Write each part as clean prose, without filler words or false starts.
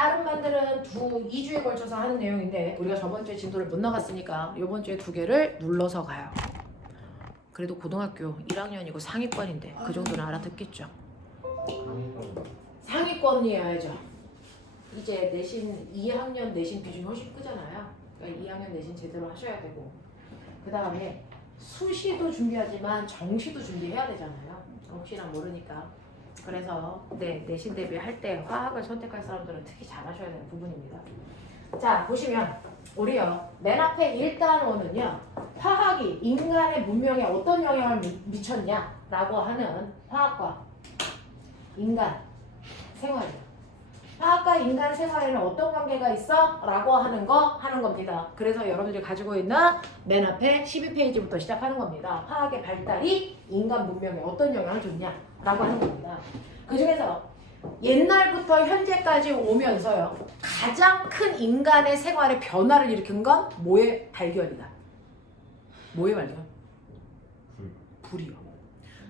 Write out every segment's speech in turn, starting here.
다른 반들은 2주에 걸쳐서 하는 내용인데 우리가 저번 주에 진도를 못 나갔으니까 이번 주에 2개를 눌러서 가요. 그래도 고등학교 1학년이고 상위권인데 그 정도는 알아듣겠죠. 상위권이어야죠. 이제 내신 2학년 내신 비중이 훨씬 크잖아요. 그러니까 2학년 내신 제대로 하셔야 되고 그 다음에 수시도 준비하지만 정시도 준비해야 되잖아요. 혹시나 모르니까. 그래서 내신 대비할 때 화학을 선택할 사람들은 특히 잘 하셔야 되는 부분입니다. 자, 보시면 우리요 맨 앞에 1단원은요 화학이 인간의 문명에 어떤 영향을 미쳤냐라고 하는 화학과 인간 생활이요. 화학과 인간 생활에는 어떤 관계가 있어? 라고 하는 겁니다. 그래서 여러분들이 가지고 있는 맨 앞에 12페이지부터 시작하는 겁니다. 화학의 발달이 인간 문명에 어떤 영향을 줬냐? 라고 하는 겁니다. 그 중에서 옛날부터 현재까지 오면서요. 가장 큰 인간의 생활에 변화를 일으킨 건 뭐의 발견이다? 뭐의 발견? 불이요.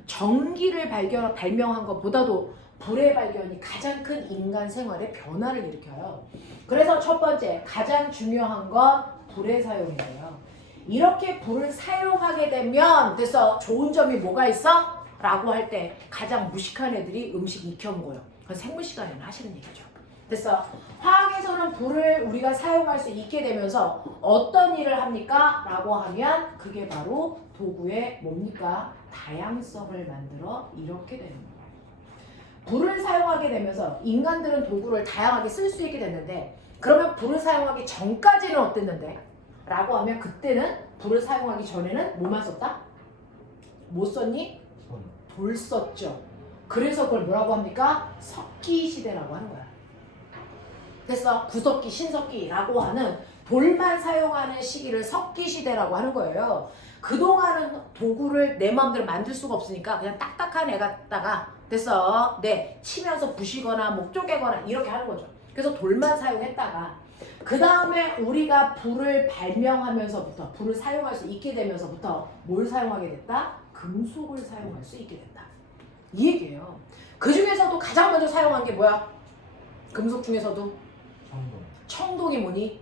전기를 발명한 것보다도 불의 발견이 가장 큰 인간 생활에 변화를 일으켜요. 그래서 첫 번째, 가장 중요한 건 불의 사용이에요. 이렇게 불을 사용하게 되면 그래서 좋은 점이 뭐가 있어? 라고 할 때 가장 무식한 애들이 음식 익혀먹어요. 그건 생물 시간에는 하시는 얘기죠. 그래서 화학에서는 불을 우리가 사용할 수 있게 되면서 어떤 일을 합니까? 라고 하면 그게 바로 도구의 뭡니까? 다양성을 만들어 이렇게 되는 거예요. 불을 사용하게 되면서 인간들은 도구를 다양하게 쓸 수 있게 됐는데 그러면 불을 사용하기 전까지는 어땠는데? 라고 하면 그때는 불을 사용하기 전에는 뭐만 썼다? 뭐 썼니? 돌 썼죠. 그래서 그걸 뭐라고 합니까? 석기 시대라고 하는 거야. 그래서 구석기, 신석기라고 하는 돌만 사용하는 시기를 석기 시대라고 하는 거예요. 그동안은 도구를 내 마음대로 만들 수가 없으니까 그냥 딱딱한 애 갖다가 됐어. 치면서 부시거나 목 쪼개거나 이렇게 하는 거죠. 그래서 돌만 사용했다가 그 다음에 우리가 불을 발명하면서부터 불을 사용할 수 있게 되면서부터 뭘 사용하게 됐다? 금속을 사용할 수 있게 됐다. 이 얘기예요. 그 중에서도 가장 먼저 사용한 게 뭐야? 금속 중에서도 청동이 뭐니?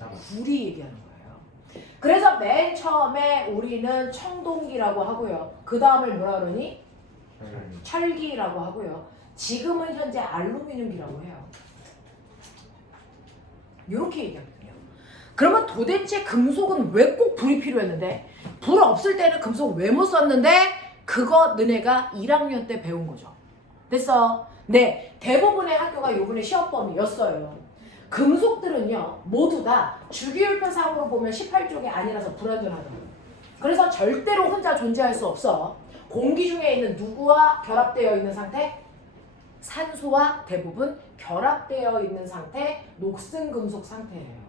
구리 얘기하는 거예요. 그래서 맨 처음에 우리는 청동기라고 하고요. 그 다음을 뭐라 그러니? 철기라고 하고요. 지금은 현재 알루미늄이라고 해요. 이렇게 얘기하거든요. 그러면 도대체 금속은 왜 꼭 불이 필요했는데 불 없을 때는 금속 왜 못 썼는데 그거 너네가 1학년 때 배운 거죠. 됐어? 대부분의 학교가 요번에 시험범위였어요. 금속들은요 모두 다 주기율표상으로 보면 18쪽이 아니라서 불완전하더라고요. 그래서 절대로 혼자 존재할 수 없어. 공기 중에 있는 누구와 결합되어 있는 상태? 산소와 대부분 결합되어 있는 상태, 녹슨 금속 상태예요.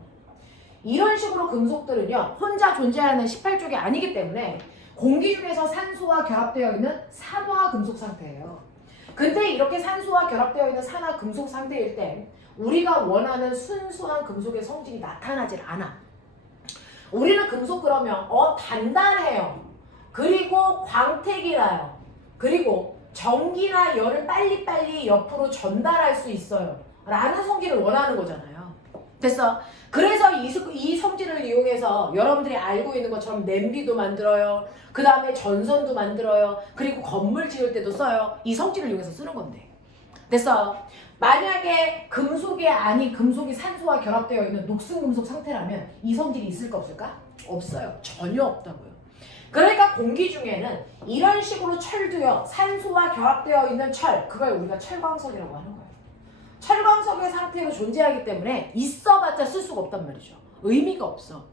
이런 식으로 금속들은요 혼자 존재하는 18쪽이 아니기 때문에 공기 중에서 산소와 결합되어 있는 산화 금속 상태예요. 근데 이렇게 산소와 결합되어 있는 산화 금속 상태일 땐 우리가 원하는 순수한 금속의 성질이 나타나질 않아. 우리는 금속 그러면 단단해요. 그리고 광택이 나요. 그리고 전기나 열을 빨리빨리 옆으로 전달할 수 있어요. 라는 성질을 원하는 거잖아요. 됐어? 그래서 이 성질을 이용해서 여러분들이 알고 있는 것처럼 냄비도 만들어요. 그 다음에 전선도 만들어요. 그리고 건물 지을 때도 써요. 이 성질을 이용해서 쓰는 건데. 됐어? 만약에 금속이 산소와 결합되어 있는 녹슨 금속 상태라면 이 성질이 있을까 없을까? 없어요. 전혀 없다고요. 그러니까 공기 중에는 이런 식으로 철도요. 산소와 결합되어 있는 철, 그걸 우리가 철광석이라고 하는 거예요. 철광석의 상태로 존재하기 때문에 있어봤자 쓸 수가 없단 말이죠. 의미가 없어.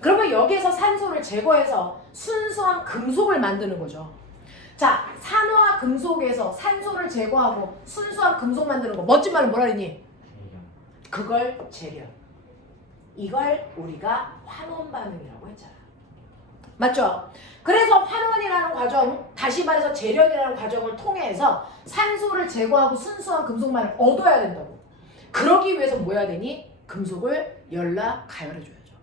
그러면 여기에서 산소를 제거해서 순수한 금속을 만드는 거죠. 자, 산화 금속에서 산소를 제거하고 순수한 금속 만드는 거 멋진 말은 뭐라 그러니? 그걸 재련. 이걸 우리가 환원 반응이라고 했잖아. 맞죠? 그래서 환원이라는 과정, 다시 말해서 재련이라는 과정을 통해서 산소를 제거하고 순수한 금속만을 얻어야 된다고. 그러기 위해서 뭐 해야 되니? 금속을 가열해줘야죠.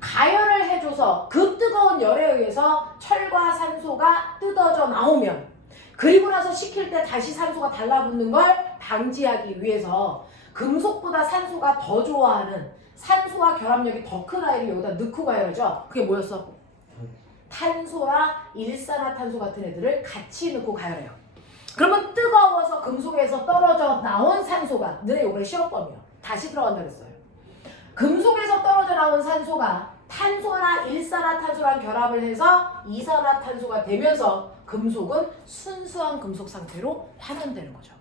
가열을 해줘서 그 뜨거운 열에 의해서 철과 산소가 뜯어져 나오면 그리고 나서 식힐 때 다시 산소가 달라붙는 걸 방지하기 위해서 금속보다 산소가 더 좋아하는 산소와 결합력이 더 큰 아이를 여기다 넣고 가야죠. 그게 뭐였어? 탄소와 일산화탄소 같은 애들을 같이 넣고 가야해요. 그러면 뜨거워서 금속에서 떨어져 나온 산소가 너네 요번에 시험범이야. 다시 들어간다 그랬어요. 금속에서 떨어져 나온 산소가 탄소나 일산화탄소랑 결합을 해서 이산화탄소가 되면서 금속은 순수한 금속 상태로 환원되는 거죠.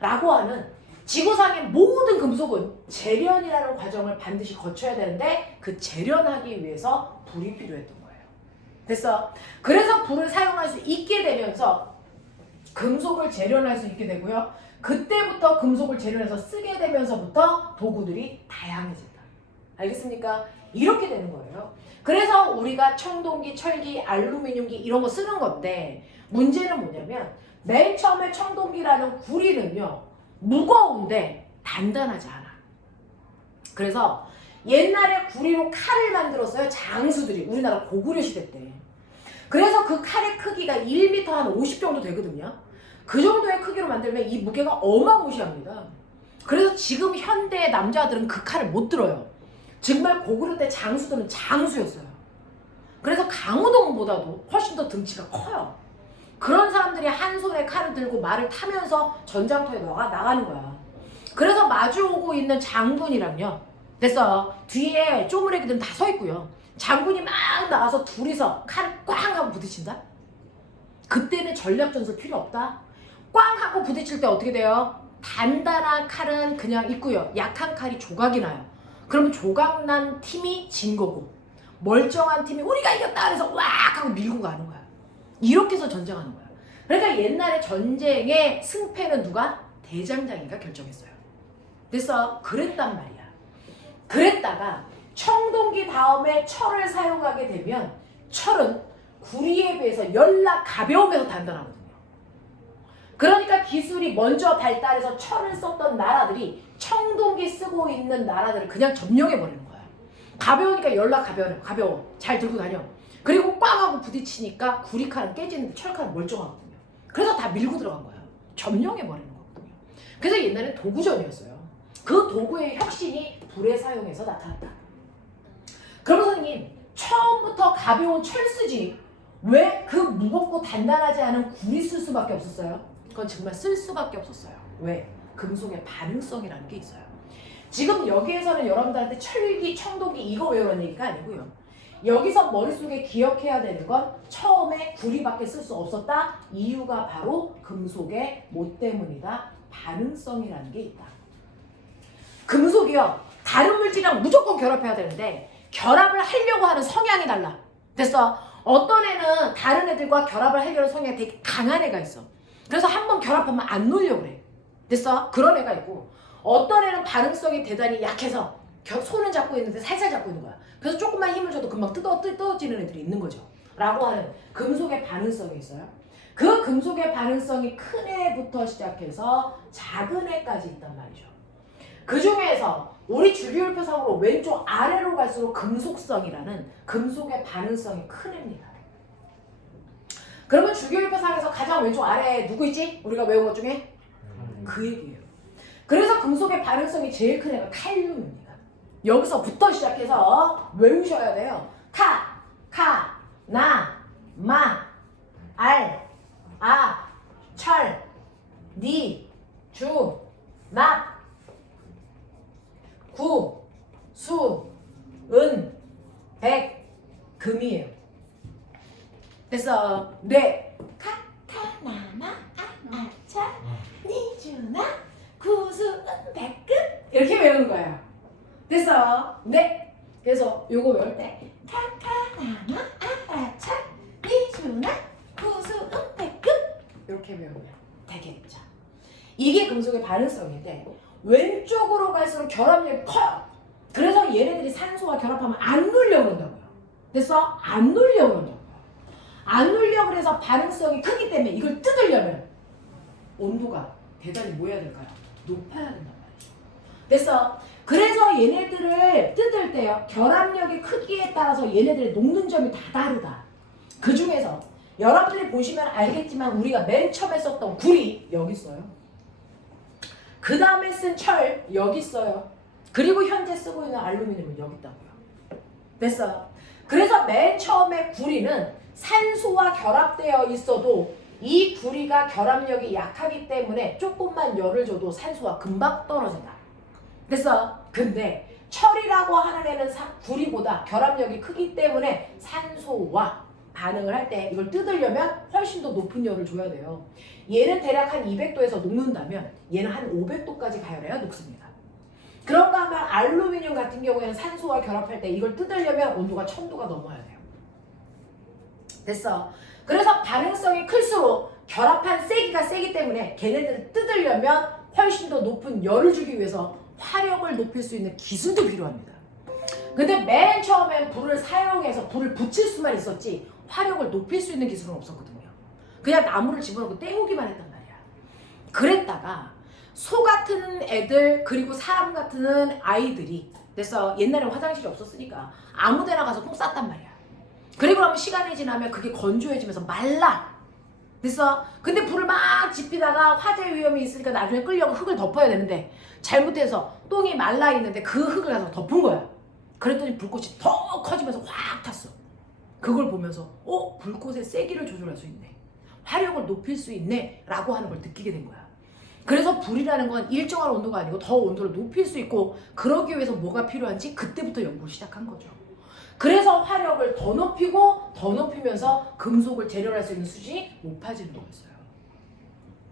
라고 하는 지구상의 모든 금속은 재련이라는 과정을 반드시 거쳐야 되는데 그 재련하기 위해서 불이 필요했던 거예요. 됐어? 그래서 불을 사용할 수 있게 되면서 금속을 재련할 수 있게 되고요. 그때부터 금속을 재련해서 쓰게 되면서부터 도구들이 다양해진다. 알겠습니까? 이렇게 되는 거예요. 그래서 우리가 청동기, 철기, 알루미늄기 이런 거 쓰는 건데 문제는 뭐냐면 맨 처음에 청동기라는 구리는요. 무거운데 단단하지 않아. 그래서 옛날에 구리로 칼을 만들었어요. 장수들이 우리나라 고구려 시대 때. 그래서 그 칼의 크기가 1m 한 50 정도 되거든요. 그 정도의 크기로 만들면 이 무게가 어마무시합니다. 그래서 지금 현대 남자들은 그 칼을 못 들어요. 정말 고구려 때 장수들은 장수였어요. 그래서 강호동보다도 훨씬 더 등치가 커요. 그런 사람들이 한 손에 칼을 들고 말을 타면서 전장터에 나가는 거야. 그래서 마주오고 있는 장군이랑요. 됐어. 뒤에 쪼무레기들은 다 서 있고요. 장군이 막 나와서 둘이서 칼을 꽝 하고 부딪힌다? 그때는 전략전술 필요 없다. 꽝 하고 부딪힐 때 어떻게 돼요? 단단한 칼은 그냥 있고요. 약한 칼이 조각이 나요. 그러면 조각난 팀이 진 거고 멀쩡한 팀이 우리가 이겼다 해서 왁 하고 밀고 가는 거야. 이렇게 해서 전쟁하는 거야. 그러니까 옛날에 전쟁의 승패는 누가? 대장장이가 결정했어요. 그래서 그랬단 말이야. 그랬다가 청동기 다음에 철을 사용하게 되면 철은 구리에 비해서 연락 가벼우면서 단단하거든요. 그러니까 기술이 먼저 발달해서 철을 썼던 나라들이 청동기 쓰고 있는 나라들을 그냥 점령해버리는 거야. 가벼우니까 연락 가벼워. 잘 들고 다녀. 그리고 꽝 하고 부딪히니까 구리칼은 깨지는데 철칼은 멀쩡하거든요. 그래서 다 밀고 들어간 거예요. 점령해버리는 거거든요. 그래서 옛날엔 도구전이었어요. 그 도구의 혁신이 불에 사용해서 나타났다. 그럼 선생님, 처음부터 가벼운 철 쓰지 왜 그 무겁고 단단하지 않은 구리 쓸 수밖에 없었어요? 그건 정말 쓸 수밖에 없었어요. 왜? 금속의 반응성이라는 게 있어요. 지금 여기에서는 여러분들한테 철기, 청동기 이거 외우라는 얘기가 아니고요. 여기서 머릿속에 기억해야 되는 건 처음에 구리밖에 쓸 수 없었다. 이유가 바로 금속의 뭐 때문이다. 반응성이라는 게 있다. 금속이요. 다른 물질이랑 무조건 결합해야 되는데 결합을 하려고 하는 성향이 달라. 됐어? 어떤 애는 다른 애들과 결합을 하려는 성향이 되게 강한 애가 있어. 그래서 한번 결합하면 안 놓으려고 그래. 됐어? 그런 애가 있고 어떤 애는 반응성이 대단히 약해서 손은 잡고 있는데 살살 잡고 있는 거야. 그래서 조금만 힘을 줘도 금방 뜯어지는 애들이 있는 거죠. 라고 하는 금속의 반응성이 있어요. 그 금속의 반응성이 큰 애부터 시작해서 작은 애까지 있단 말이죠. 그 중에서 우리 주기율표상으로 왼쪽 아래로 갈수록 금속성이라는 금속의 반응성이 큰 애입니다. 그러면 주기율표상에서 가장 왼쪽 아래에 누구 있지? 우리가 외운 것 중에? 그 얘기예요. 그래서 금속의 반응성이 제일 큰 애가 칼륨입니다. 여기서부터 시작해서 외우셔야 돼요. 나, 마, 알, 아, 철, 니, 주, 납, 구, 수, 은, 백, 금이에요. 그래서 뇌, 카타나마, 아아차, 니주나, 구수, 은, 백금 이렇게 외우는 거예요. 됐어? 네. 그래서 요거 외울 때 카타나마, 아아차, 니주나, 구수, 은, 백금 이렇게 외우면 되겠죠. 이게 금속의 반응성인데 왼쪽으로 갈수록 결합력이 커요. 그래서 얘네들이 산소와 결합하면 안 눌려 그런다고요. 됐어? 안 눌려 그런다고요. 안 눌려 그래서 반응성이 크기 때문에 이걸 뜯으려면 온도가 대단히 뭐 해야 될까요? 높아야 된단 말이죠. 됐어? 그래서 얘네들을 뜯을 때요. 결합력의 크기에 따라서 얘네들의 녹는 점이 다 다르다. 그 중에서 여러분들이 보시면 알겠지만 우리가 맨 처음에 썼던 구리 여기 있어요. 그 다음에 쓴 철 여기 있어요. 그리고 현재 쓰고 있는 알루미늄은 여기 있다고요. 됐어요. 그래서 맨 처음에 구리는 산소와 결합되어 있어도 이 구리가 결합력이 약하기 때문에 조금만 열을 줘도 산소가 금방 떨어진다. 됐어요. 근데 철이라고 하는 애는 구리보다 결합력이 크기 때문에 산소와 반응을 할 때 이걸 뜯으려면 훨씬 더 높은 열을 줘야 돼요. 얘는 대략 한 200도에서 녹는다면 얘는 한 500도까지 가열해야 녹습니다. 그런가 하면 알루미늄 같은 경우에는 산소와 결합할 때 이걸 뜯으려면 온도가 1000도가 넘어야 돼요. 됐어. 그래서 반응성이 클수록 결합한 세기가 세기 때문에 걔네들을 뜯으려면 훨씬 더 높은 열을 주기 위해서 화력을 높일 수 있는 기술도 필요합니다. 근데 맨 처음엔 불을 사용해서 불을 붙일 수만 있었지 화력을 높일 수 있는 기술은 없었거든요. 그냥 나무를 집어넣고 떼우기만 했단 말이야. 그랬다가 소 같은 애들 그리고 사람 같은 아이들이 그래서 옛날에 화장실이 없었으니까 아무데나 가서 똥 쌌단 말이야. 그리고 나면 시간이 지나면 그게 건조해지면서 말라. 됐어? 근데 불을 막 지피다가 화재 위험이 있으니까 나중에 끌려고 흙을 덮어야 되는데 잘못해서 똥이 말라 있는데 그 흙을 가서 덮은 거야. 그랬더니 불꽃이 더 커지면서 확 탔어. 그걸 보면서 불꽃의 세기를 조절할 수 있네. 화력을 높일 수 있네 라고 하는 걸 느끼게 된 거야. 그래서 불이라는 건 일정한 온도가 아니고 더 온도를 높일 수 있고 그러기 위해서 뭐가 필요한지 그때부터 연구를 시작한 거죠. 그래서 화력을 더 높이고 더 높이면서 금속을 재련할 수 있는 수준이 높아지는 거였어요.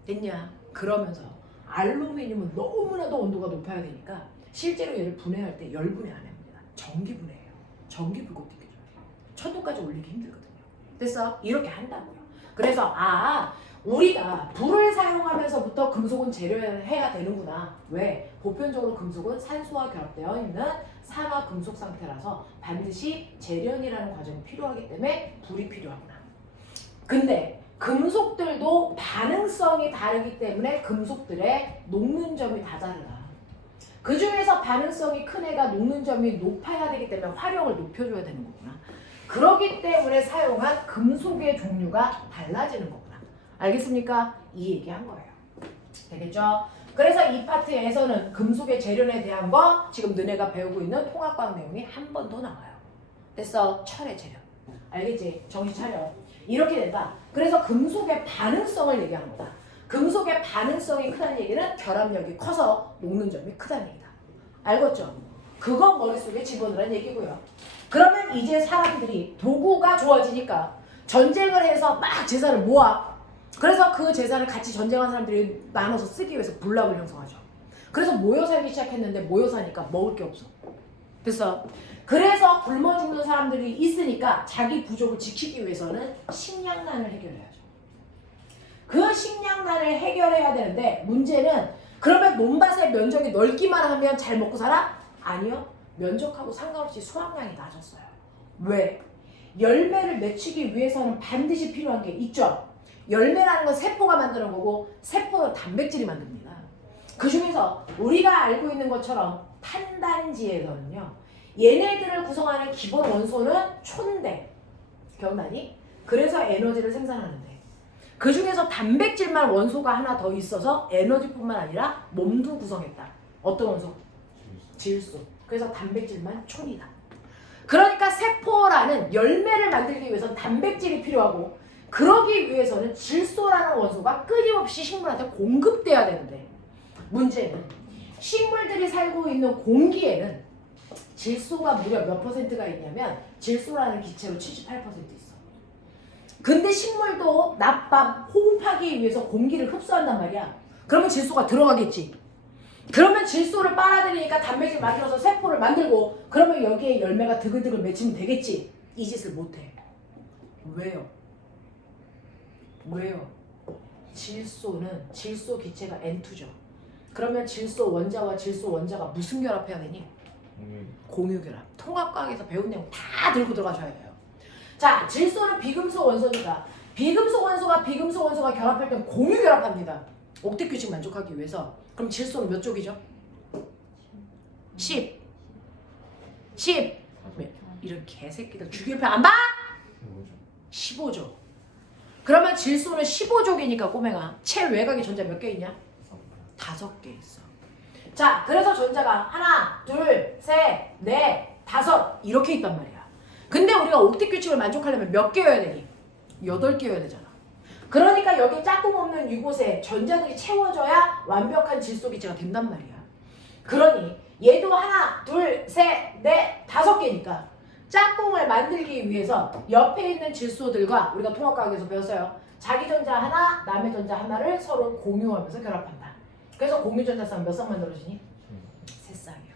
됐냐? 그러면서 알루미늄은 너무나도 온도가 높아야 되니까 실제로 얘를 분해할 때 열분해 안 합니다. 전기 분해해요. 전기 불꽃 튀겨줘요. 1000도까지 올리기 힘들거든요. 됐어? 이렇게 한다고요. 그래서 우리가 불을 사용하면서부터 금속은 재련해야 되는구나. 왜? 보편적으로 금속은 산소와 결합되어 있는 산화 금속 상태라서 반드시 재련이라는 과정이 필요하기 때문에 불이 필요하구나. 근데 금속들도 반응성이 다르기 때문에 금속들의 녹는 점이 다 다르다. 그 중에서 반응성이 큰 애가 녹는 점이 높아야 되기 때문에 화력을 높여줘야 되는 거구나. 그렇기 때문에 사용한 금속의 종류가 달라지는 거구나. 알겠습니까? 이 얘기한 거예요. 되겠죠? 그래서 이 파트에서는 금속의 재련에 대한 거 지금 너네가 배우고 있는 통합과학 내용이 한 번 더 나와요. 됐어? 철의 재련. 알겠지? 정신 차려. 이렇게 된다. 그래서 금속의 반응성을 얘기하는 거다. 금속의 반응성이 크다는 얘기는 결합력이 커서 녹는 점이 크다는 얘기다. 알겠죠? 그거 머릿속에 집어넣으라는 얘기고요. 그러면 이제 사람들이 도구가 좋아지니까 전쟁을 해서 막 재산을 모아. 그래서 그 재산을 같이 전쟁한 사람들이 나눠서 쓰기 위해서 군락을 형성하죠. 그래서 모여 살기 시작했는데 모여 사니까 먹을 게 없어. 됐어? 그래서 굶어 죽는 사람들이 있으니까 자기 부족을 지키기 위해서는 식량난을 해결해야죠. 그 식량난을 해결해야 되는데 문제는 그러면 논밭의 면적이 넓기만 하면 잘 먹고 살아? 아니요. 면적하고 상관없이 수확량이 낮았어요. 왜? 열매를 맺히기 위해서는 반드시 필요한 게 있죠. 열매라는 건 세포가 만드는 거고 세포는 단백질이 만듭니다. 그 중에서 우리가 알고 있는 것처럼 탄단지에서는요. 얘네들을 구성하는 기본 원소는 촌대. 기억나니? 그래서 에너지를 생산하는데 그 중에서 단백질만 원소가 하나 더 있어서 에너지뿐만 아니라 몸도 구성했다. 어떤 원소? 질소. 그래서 단백질만 촌이다. 그러니까 세포라는 열매를 만들기 위해서는 단백질이 필요하고 그러기 위해서는 질소라는 원소가 끊임없이 식물한테 공급돼야 되는데 문제는 식물들이 살고 있는 공기에는 질소가 무려 몇 %가 있냐면 질소라는 기체로 78% 있어. 근데 식물도 낮밤 호흡하기 위해서 공기를 흡수한단 말이야. 그러면 질소가 들어가겠지. 그러면 질소를 빨아들이니까 단백질 만들어서 세포를 만들고 그러면 여기에 열매가 드글드글 맺히면 되겠지. 이 짓을 못해. 왜요? 질소는 질소 기체가 N2죠. 그러면 질소 원자와 질소 원자가 무슨 결합해야 되니? 공유결합. 통합과학에서 배운 내용 다 들고 들어가셔야 돼요. 자, 질소는 비금속 원소니까 비금속 원소가 비금속 원소가 결합할 땐 공유결합합니다. 옥텟 규칙 만족하기 위해서. 그럼 질소는 몇 족이죠? 10. 이런 개새끼들 주기율표 안 봐? 15족. 그러면 질소는 15족이니까 꼬맹아 채 외곽에 전자 몇 개 있냐? 5개 있어. 자, 그래서 전자가 하나, 둘, 셋, 넷, 다섯 이렇게 있단 말이야. 근데 우리가 옥텟 규칙을 만족하려면 몇 개여야 되니? 8개여야 되잖아. 그러니까 여기 짝꿍 없는 이곳에 전자들이 채워져야 완벽한 질소 기체가 된단 말이야. 그러니 얘도 하나, 둘, 셋, 넷, 5개니까 짝꿍을 만들기 위해서 옆에 있는 질소들과 우리가 통합과학에서 배웠어요. 자기 전자 하나, 남의 전자 하나를 서로 공유하면서 결합한다. 그래서 공유전자 싸움 몇 쌍 만들어지니? 3쌍이요.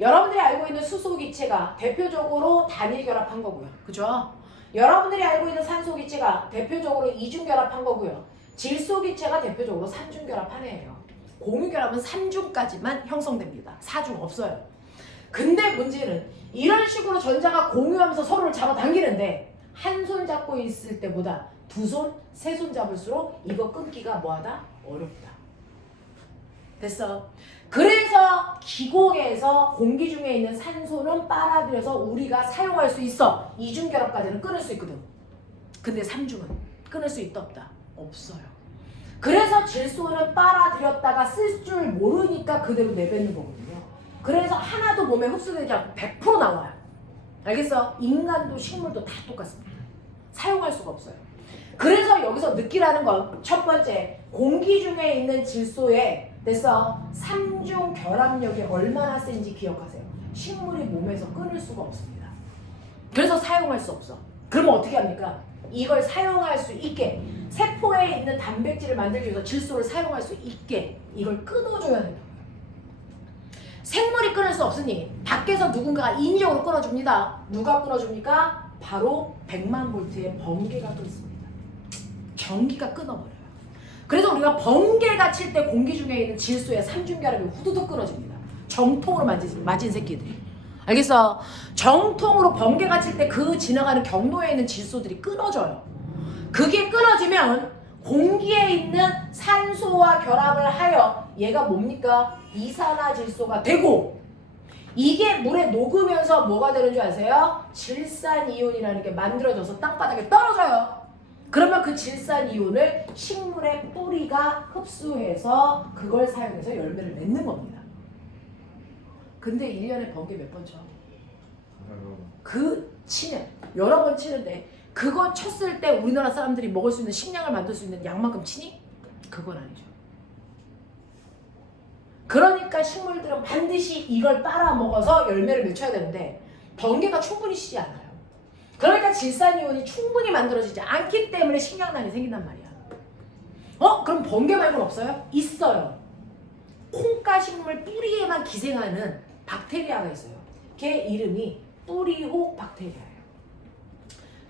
여러분들이 알고 있는 수소 기체가 대표적으로 단일 결합한 거고요. 그죠? 여러분들이 알고 있는 산소 기체가 대표적으로 이중 결합한 거고요. 질소 기체가 대표적으로 삼중 결합한 애예요. 공유 결합은 3중까지만 형성됩니다. 4중 없어요. 근데 문제는 이런 식으로 전자가 공유하면서 서로를 잡아당기는데 한 손 잡고 있을 때보다 2손, 3손 잡을수록 이거 끊기가 뭐하다? 어렵다. 됐어. 그래서 기공에서 공기 중에 있는 산소는 빨아들여서 우리가 사용할 수 있어. 이중결합까지는 끊을 수 있거든. 근데 3중은 끊을 수 있다 없다? 없어요. 그래서 질소는 빨아들였다가 쓸 줄 모르니까 그대로 내뱉는 거거든요. 그래서 하나도 몸에 흡수되지 않고 100% 나와요. 알겠어? 인간도 식물도 다 똑같습니다. 사용할 수가 없어요. 그래서 여기서 느끼라는 건 첫 번째, 공기 중에 있는 질소에 됐어. 3중 결합력이 얼마나 센지 기억하세요. 식물이 몸에서 끊을 수가 없습니다. 그래서 사용할 수 없어. 그러면 어떻게 합니까? 이걸 사용할 수 있게 세포에 있는 단백질을 만들기 위해서 질소를 사용할 수 있게 이걸 끊어줘야 된다고요. 생물이 끊을 수 없으니 밖에서 누군가가 인위적으로 끊어줍니다. 누가 끊어줍니까? 바로 100만 볼트의 번개가 끊습니다. 전기가 끊어버려요. 그래서 우리가 번개가 칠 때 공기 중에 있는 질소의 3중 결합이 후두둑 끊어집니다. 정통으로 맞은 새끼들이. 알겠어? 정통으로 번개가 칠 때 그 지나가는 경로에 있는 질소들이 끊어져요. 그게 끊어지면 공기에 있는 산소와 결합을 하여 얘가 뭡니까? 이산화질소가 되고 이게 물에 녹으면서 뭐가 되는 줄 아세요? 질산이온이라는 게 만들어져서 땅바닥에 떨어져요. 그러면 그 질산이온을 식물의 뿌리가 흡수해서 그걸 사용해서 열매를 맺는 겁니다. 근데 1년에 번개 몇 번 쳐? 치면 여러 번 치는데 그거 쳤을 때 우리나라 사람들이 먹을 수 있는 식량을 만들 수 있는 양만큼 치니? 그건 아니죠. 그러니까 식물들은 반드시 이걸 빨아먹어서 열매를 맺혀야 되는데 번개가 충분히 치지 않아요. 그러니까 질산이온이 충분히 만들어지지 않기 때문에 식량난이 생긴단 말이야. 그럼 번개 말고는 없어요? 있어요. 콩가식물 뿌리에만 기생하는 박테리아가 있어요. 걔 이름이 뿌리혹 박테리아예요.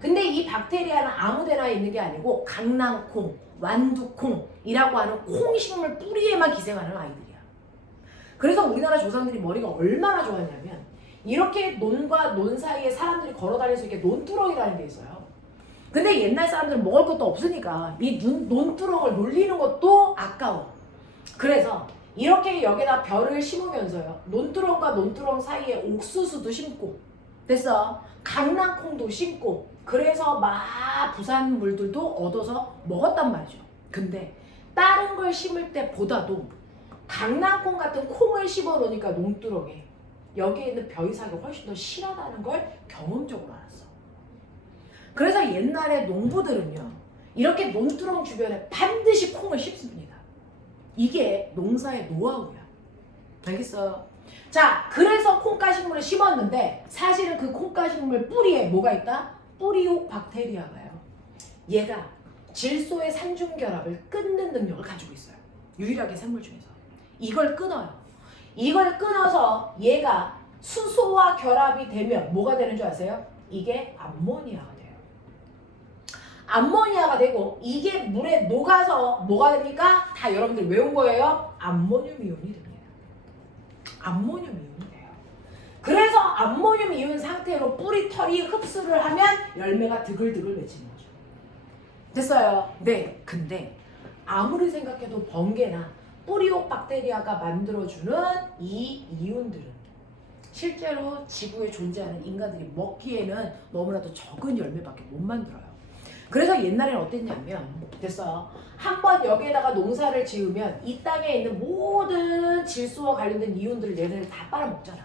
근데 이 박테리아는 아무데나 있는 게 아니고 강낭콩, 완두콩이라고 하는 콩식물 뿌리에만 기생하는 아이들이야. 그래서 우리나라 조상들이 머리가 얼마나 좋았냐면 이렇게 논과 논 사이에 사람들이 걸어다닐 수 있게 논두렁이라는 게 있어요. 근데 옛날 사람들은 먹을 것도 없으니까 이 논두렁을 놀리는 것도 아까워. 그래서 이렇게 여기다 벼를 심으면서요. 논두렁과 논두렁 사이에 옥수수도 심고 됐어. 강낭콩도 심고 그래서 막 부산물들도 얻어서 먹었단 말이죠. 근데 다른 걸 심을 때보다도 강낭콩 같은 콩을 심어 놓으니까 논두렁에 여기에 있는 벼이삭이 훨씬 더 실하다는 걸 경험적으로 알았어. 그래서 옛날에 농부들은요. 이렇게 논두렁 주변에 반드시 콩을 심습니다. 이게 농사의 노하우야. 알겠어? 자, 그래서 콩가식물을 심었는데 사실은 그 콩가식물 뿌리에 뭐가 있다? 뿌리혹 박테리아가요. 얘가 질소의 3중 결합을 끊는 능력을 가지고 있어요. 유일하게 생물 중에서. 이걸 끊어요. 이걸 끊어서 얘가 수소와 결합이 되면 뭐가 되는 줄 아세요? 이게 암모니아가 돼요. 암모니아가 되고 이게 물에 녹아서 뭐가 됩니까? 다 여러분들 외운 거예요? 암모늄 이온이 됩니다. 암모늄 이온이 돼요. 그래서 암모늄 이온 상태로 뿌리 털이 흡수를 하면 열매가 드글드글 맺히는 거죠. 됐어요? 네. 근데 아무리 생각해도 번개나 뿌리혹 박테리아가 만들어주는 이 이온들은 실제로 지구에 존재하는 인간들이 먹기에는 너무나도 적은 열매밖에 못 만들어요. 그래서 옛날에는 어땠냐면 됐어. 한번 여기에다가 농사를 지으면 이 땅에 있는 모든 질소와 관련된 이온들을 얘네를 다 빨아먹잖아.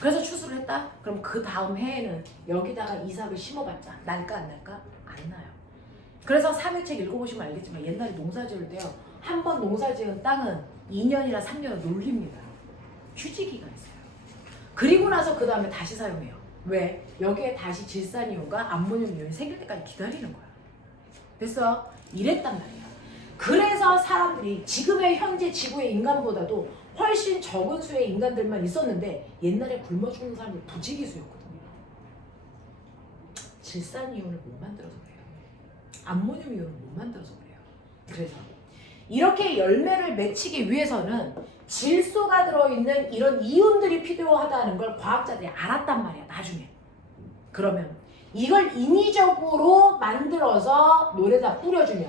그래서 추수를 했다? 그럼 그 다음 해에는 여기다가 이삭을 심어봤자 날까 안 날까? 안 나요. 그래서 사회책 읽어보시면 알겠지만 옛날에 농사 지을 때요. 한 번 농사 지은 땅은 2년이나 3년을 놀립니다. 휴지기가 있어요. 그리고 나서 그 다음에 다시 사용해요. 왜? 여기에 다시 질산이온과 암모늄 이온이 생길 때까지 기다리는 거야. 됐어? 이랬단 말이야. 그래서 사람들이 지금의 현재 지구의 인간보다도 훨씬 적은 수의 인간들만 있었는데 옛날에 굶어 죽는 사람이 부지기수였거든요. 질산이온을 못 만들어서 그래요. 암모늄 이온을 못 만들어서 그래요. 그래서 이렇게 열매를 맺히기 위해서는 질소가 들어있는 이런 이온들이 필요하다는 걸 과학자들이 알았단 말이야. 나중에. 그러면 이걸 인위적으로 만들어서 노래다 뿌려주면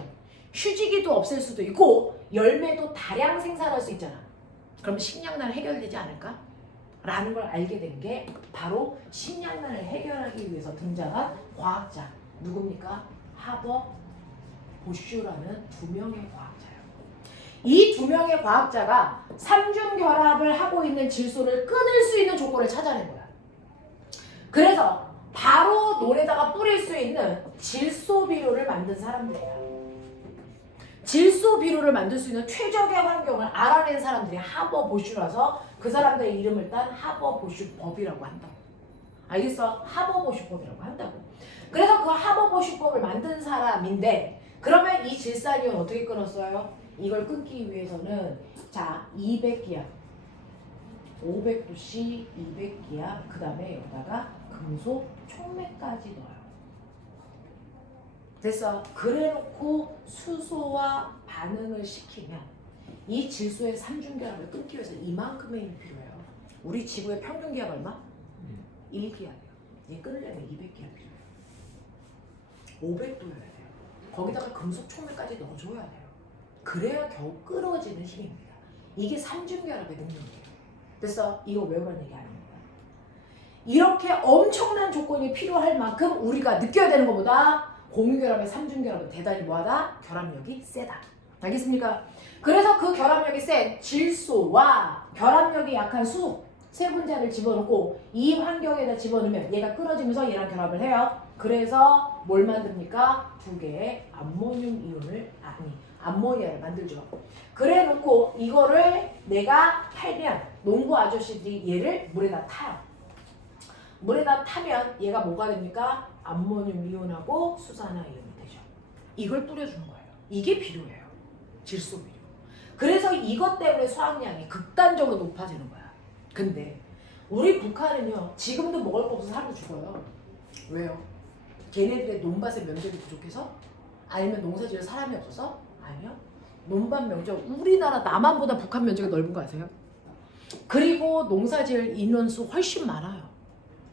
휴지기도 없앨 수도 있고 열매도 다량 생산할 수 있잖아. 그럼 식량난 해결되지 않을까? 라는 걸 알게 된 게 바로 식량난을 해결하기 위해서 등장한 과학자 누굽니까? 하버 보슈라는 두 명의 과학자예요. 이 두 명의 과학자가 삼중결합을 하고 있는 질소를 끊을 수 있는 조건을 찾아낸 거야. 그래서 바로 논에다가 뿌릴 수 있는 질소 비료를 만든 사람들이야. 질소 비료를 만들 수 있는 최적의 환경을 알아낸 사람들이 하버 보슈라서 그 사람들의 이름을 딴 하버 보슈법이라고 한다고. 알겠어? 하버 보슈법이라고 한다고. 그래서 그 하버 보슈법을 만든 사람인데 그러면 이 질산이온 어떻게 끊었어요? 이걸 끊기 위해서는 자 200기압 500도씨 200기압 그 다음에 여기다가 금속 촉매까지 넣어요. 됐어. 그래놓고 수소와 반응을 시키면 이 질소의 삼중결합을 끊기 위해서 이만큼의 힘이 필요해요. 우리 지구의 평균기압 얼마? 1기압이에요. 얘 끊으려면 200기압 필요해요. 500도여야 돼요. 거기다가 금속 촉매까지 넣어줘야 돼요. 그래야 겨우 끌어지는 힘입니다. 이게 삼중결합의 능력이에요. 됐어? 이거 외우라는 얘기 아닙니다. 이렇게 엄청난 조건이 필요할 만큼 우리가 느껴야 되는 것보다 공유결합의 삼중결합은 대단히 뭐하다? 결합력이 세다. 알겠습니까? 그래서 그 결합력이 센 질소와 결합력이 약한 수 세 분자를 집어넣고 이 환경에다 집어넣으면 얘가 끊어지면서 얘랑 결합을 해요. 그래서 뭘 만듭니까? 두 개의 암모늄 이온을 암모니아를 만들죠. 그래 놓고 이거를 내가 팔면 농부 아저씨들이 얘를 물에다 타요. 물에다 타면 얘가 뭐가 됩니까? 암모늄 이온하고 수산화 이온이 되죠. 이걸 뿌려주는 거예요. 이게 필요해요. 질소 비료. 그래서 이것 때문에 수확량이 극단적으로 높아지는 거야. 근데 우리 북한은요. 지금도 먹을 거 없어서 사람도 죽어요. 왜요? 걔네들의 논밭의 면적이 부족해서? 아니면 농사 지을 사람이 없어서? 아니요. 논밭 면적 우리나라 남한보다 북한 면적이 넓은 거 아세요? 그리고 농사 지을 인원수 훨씬 많아요.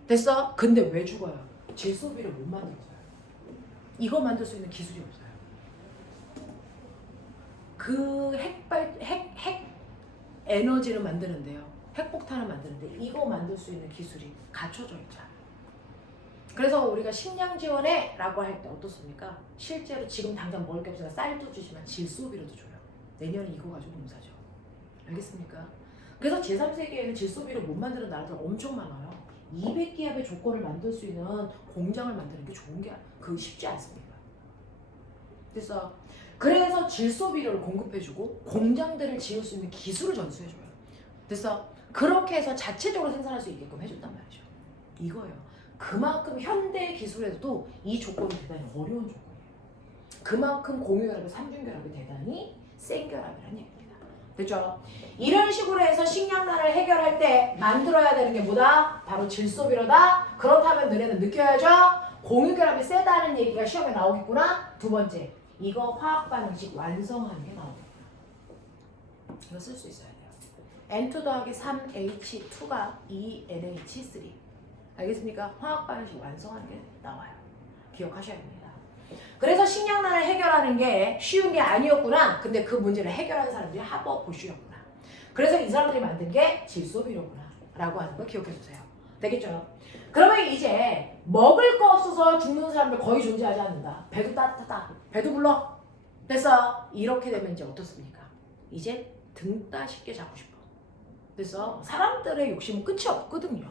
됐어? 근데 왜 죽어요? 질소비를 못 만들어서요. 이거 만들 수 있는 기술이 없어요. 그 핵 에너지를 만드는데요. 핵폭탄을 만드는데 이거 만들 수 있는 기술이 갖춰져 있잖아요. 그래서 우리가 식량 지원해 라고 할 때 어떻습니까? 실제로 지금 당장 먹을 게 없으니까 쌀도 주지만 질소비료도 줘요. 내년에 이거 가지고 농사죠. 알겠습니까? 그래서 제3세계에는 질소비료 못 만드는 나라들 엄청 많아요. 200기압의 조건을 만들 수 있는 공장을 만드는 게 좋은 게 쉽지 않습니다. 그래서 질소비료를 공급해주고 공장들을 지을 수 있는 기술을 전수해줘요. 그렇게 해서 자체적으로 생산할 수 있게끔 해준단 말이죠. 이거예요. 그만큼 현대 기술에서도 이 조건이 대단히 어려운 조건이에요. 그만큼 공유결합의 삼중결합이 대단히 센 결합이라는 얘기입니다. 됐죠? 이런 식으로 해서 식량난을 해결할 때 만들어야 되는 게 뭐다? 바로 질소비료다. 그렇다면 너네는 느껴야죠? 공유결합이 세다는 얘기가 시험에 나오겠구나. 두 번째, 이거 화학반응식 완성하는 게 나오겠구나. 이거 쓸 수 있어야 돼요. N2 더하기 3H2가 2NH3. 알겠습니까? 화학반응식 완성하는 게 나와요. 기억하셔야 됩니다. 그래서 식량난을 해결하는 게 쉬운 게 아니었구나. 근데 그 문제를 해결한 사람들이 하버 보슈였구나. 그래서 이 사람들이 만든 게 질소비료구나 라고 하는 거 기억해 주세요. 되겠죠? 그러면 이제 먹을 거 없어서 죽는 사람들 거의 존재하지 않는다. 배도 따뜻하다. 배도 불러. 됐어. 이렇게 되면 이제 어떻습니까? 이제 등 따숩게 자고 싶어. 그래서 사람들의 욕심은 끝이 없거든요.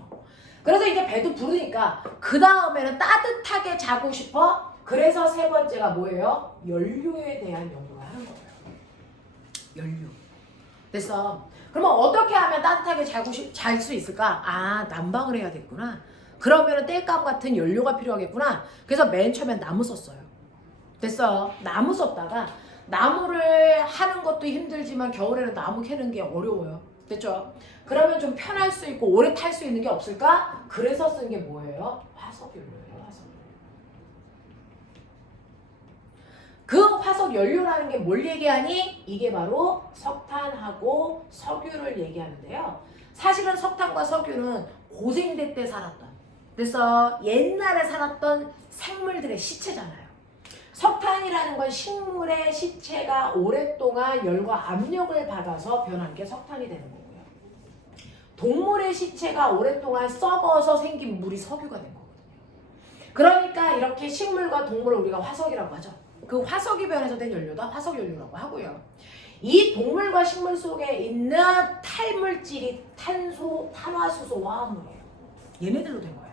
그래서 이제 배도 부르니까 그 다음에는 따뜻하게 자고 싶어. 그래서 세 번째가 뭐예요? 연료에 대한 연구를 하는 거예요. 연료. 됐어. 그러면 어떻게 하면 따뜻하게 잘 수 있을까? 아, 난방을 해야겠구나. 그러면 땔감 같은 연료가 필요하겠구나. 그래서 맨 처음엔 나무 썼어요. 됐어. 나무 썼다가 나무를 하는 것도 힘들지만 겨울에는 나무 캐는 게 어려워요. 됐죠? 그러면 좀 편할 수 있고 오래 탈 수 있는 게 없을까? 그래서 쓴 게 뭐예요? 화석연료예요. 화석연료. 그 화석연료라는 게 뭘 얘기하니? 이게 바로 석탄하고 석유를 얘기하는데요. 사실은 석탄과 석유는 고생대 때 살았던, 그래서 옛날에 살았던 생물들의 시체잖아요. 석탄이라는 건 식물의 시체가 오랫동안 열과 압력을 받아서 변한 게 석탄이 되는 거고요. 동물의 시체가 오랫동안 썩어서 생긴 물이 석유가 된 거거든요. 그러니까 이렇게 식물과 동물을 우리가 화석이라고 하죠. 그 화석이 변해서 된 연료다 화석연료라고 하고요. 이 동물과 식물 속에 있는 탈물질이 탄소, 탄화수소, 화합물이에요. 얘네들로 된 거예요.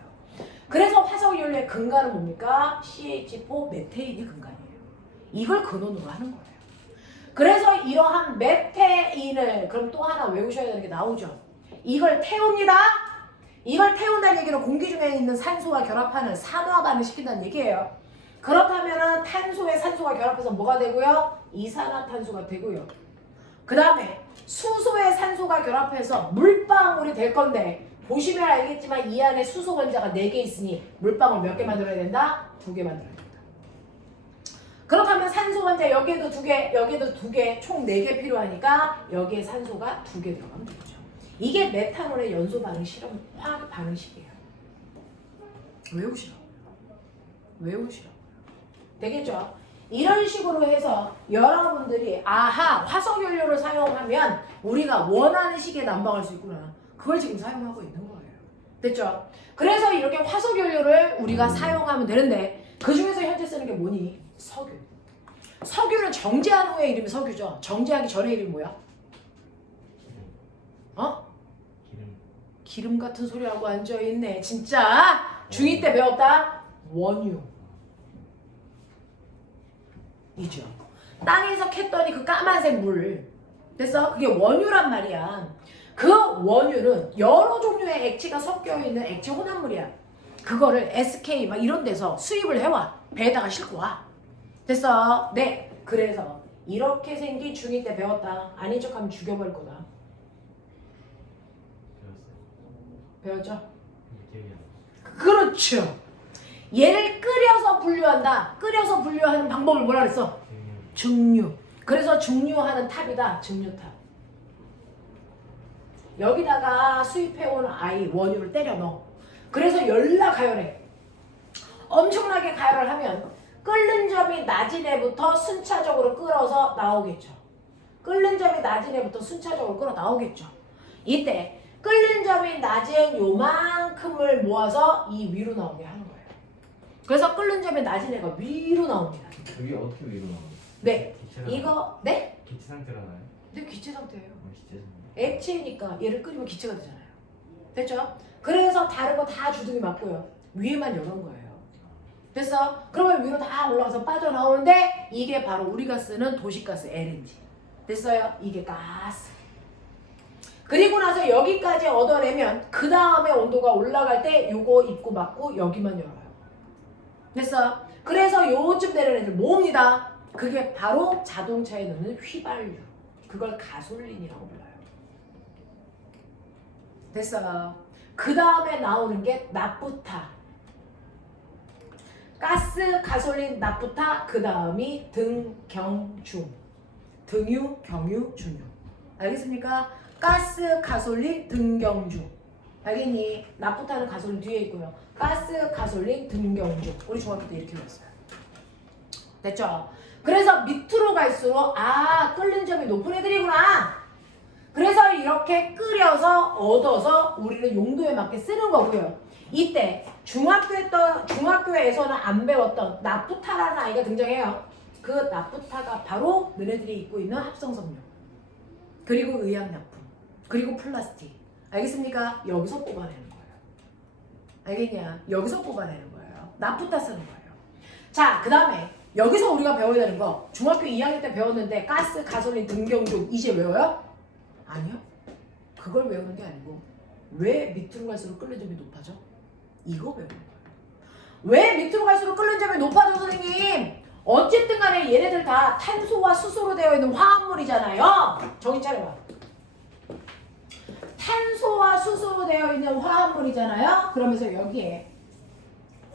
그래서 화석연료의 근간은 뭡니까? CH4 메테인이 근간이에요. 이걸 근원으로 하는 거예요. 그래서 이러한 메테인을 그럼 또 하나 외우셔야 되는 게 나오죠. 이걸 태웁니다. 이걸 태운다는 얘기는 공기 중에 있는 산소와 결합하는 산화반을 시킨다는 얘기예요. 그렇다면 탄소에 산소가 결합해서 뭐가 되고요? 이산화탄소가 되고요. 그 다음에 수소에 산소가 결합해서 물방울이 될 건데 보시면 알겠지만 이 안에 수소 원자가 4개 있으니 물방울 몇 개 만들어야 된다? 2개 만들어야 된다. 그렇다면 산소 원자 여기에도 2개, 여기에도 2개, 총 4개 필요하니까 여기에 산소가 2개 들어가면 되죠. 이게 메탄올의 연소 반응 실험 화학 반응식이에요. 외우시라고요. 외우시라고요. 되겠죠? 이런 식으로 해서 여러분들이 아하 화석연료를 사용하면 우리가 원하는 시기에 난방할 수 있구나. 그걸 지금 사용하고 있는 거예요. 됐죠? 그래서 이렇게 화석연료를 우리가 사용하면 되는데 그 중에서 현재 쓰는 게 뭐니? 석유. 석유는 정제한 후의 이름이 석유죠. 정제하기 전에 이름이 뭐야? 어? 기름 같은 소리하고 앉아있네. 진짜 중2 때 배웠다? 원유. 이죠. 땅에서 캤더니 그 까만색 물. 됐어? 그게 원유란 말이야. 그 원유는 여러 종류의 액체가 섞여 있는 액체 혼합물이야. 그거를 SK 막 이런 데서 수입을 해와. 배에다가 싣고 와. 됐어? 네. 그래서 이렇게 생긴 중2 때 배웠다. 아닌 척하면 죽여버릴 거다. 배웠죠? 그렇죠. 얘를 끓여서 분류한다. 끓여서 분류하는 방법을 뭐라 그랬어? 증류. 그래서 증류하는 탑이다. 증류탑. 여기다가 수입해온 아이 원유를 때려 넣어. 그래서 열나 가열해. 엄청나게 가열을 하면 끓는 점이 낮은 애부터 순차적으로 끓어서 나오겠죠. 끓는 점이 낮은 애부터 순차적으로 끓어 나오겠죠. 이때 끓는 점이 낮은 요만큼을 모아서 이 위로 나오게 하는 거예요. 그래서 끓는 점이 낮은 애가 위로 나옵니다. 여기 어떻게 위로 나와요? 네. 기체가 이거 네? 기체 상태로 나요? 네, 기체 상태예요. 기체 상태. 액체니까 얘를 끓이면 기체가 되잖아요. 됐죠? 그래서 다른 거 다 주둥이 맞고요. 위에만 열은 거예요. 됐어? 그러면 위로 다 올라가서 빠져나오는데 이게 바로 우리가 쓰는 도시가스 LNG. 됐어요? 이게 가스. 그리고 나서 여기까지 얻어내면 그 다음에 온도가 올라갈 때 요거 입구 막고 여기만 열어요. 됐어? 그래서 요쯤 되는 애들 모읍니다. 그게 바로 자동차에 넣는 휘발유. 그걸 가솔린이라고 불러요. 됐어? 그 다음에 나오는 게 나프타. 가스, 가솔린, 나프타, 그 다음이 등, 경, 중. 등유, 경유, 중유. 알겠습니까? 가스, 가솔린, 등경중. 알겠니? 나프타는 가솔린 뒤에 있고요. 가스, 가솔린, 등경중. 우리 중학교 때 이렇게 배웠어요. 됐죠? 그래서 밑으로 갈수록 끓는 점이 높은 애들이구나. 그래서 이렇게 이렇게 끓여서 얻어서 우리는 용도에 맞게 쓰는 거고요. 이때 중학교에서는 안 배웠던 나프타라는 아이가 등장해요. 그 나프타가 바로 너네들이 입고 있는 합성섬유, 그리고 의약약품, 그리고 플라스틱. 알겠습니까? 여기서 뽑아내는 거예요. 알겠냐? 여기서 뽑아내는 거예요. 나프타 쓰는 거예요. 자, 그 다음에 여기서 우리가 배워야 되는 거, 중학교 2학년 때 배웠는데 가스, 가솔린, 등경종 이제 외워요? 아니요. 그걸 외우는 게 아니고 왜 밑으로 갈수록 끓는 점이 높아져? 이거 배우는 거예요. 왜 밑으로 갈수록 끓는 점이 높아져, 선생님? 어쨌든 간에 얘네들 다 탄소와 수소로 되어 있는 화합물이잖아요. 정신 차려봐. 탄소와 수소로 되어 있는 화합물이잖아요. 그러면서 여기에